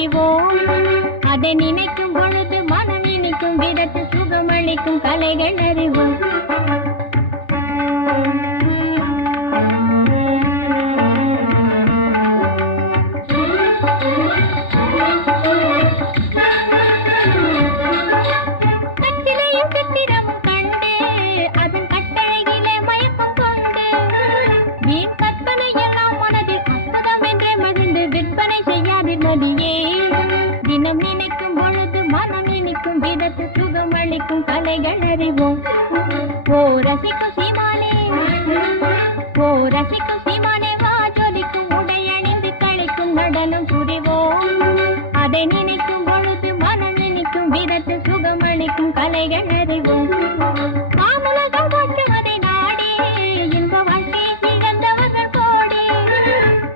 புரிவோம். அதை நினைக்கும் பொழுது மனம் இனிக்கும் விதத்து சுகமளிக்கும் கலைகள் அறிவோம். கட்டிலையும் சித்திரமும் கண்டு அதன் கட்டழகிலே மயக்கம் கொண்டு வீண் கற்பனை எல்லாம் மனதில் அற்புதம் என்றே மகிழ்ந்து விற்பனை செய்யாதிர் மதியே. தினம் நினைக்கும் பொழுது மனம் இனிக்கும் விதத்து சுகம் அளிக்கும் கலைகள் அறிவோம். ஓ ரசிக்கும் சீமானே, ஓ ரசிக்கும் சீமானே, வா ஜொலிக்கும் உடை அணிந்து கழிக்கும் நடனம் புரிவோம். அதை நினைக்கும் பொழுது மனம் இனிக்கும் விதத்து சுகம் அளிக்கும் கலைகள் அறிவோம். மாமலர்கள் மற்றும் அதை நாடி இன்ப வாழ்க்கையை இழந்தவர்கள் கோடி.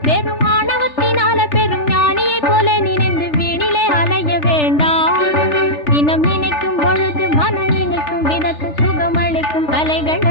வெறும் ஆணவத்தினால பெரும் ஞானியை போல நினைந்து வீணிலே அலைய வேண்டாம். தினம் நினைக்கும் பொழுது மனம் இனிக்கும் விதத்து சுகம் அளிக்கும் கலைகள்